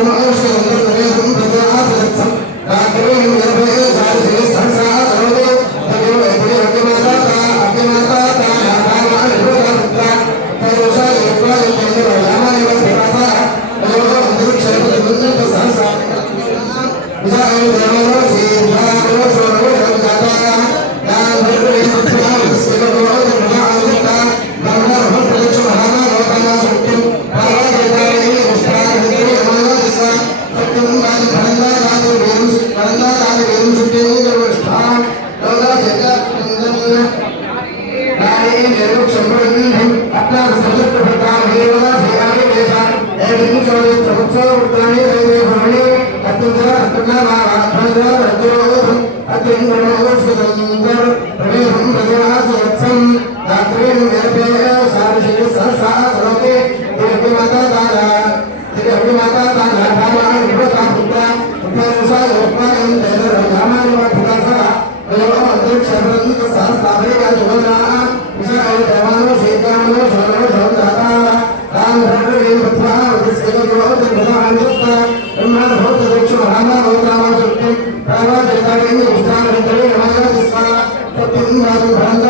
Uma, Thank you.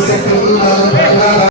você pelo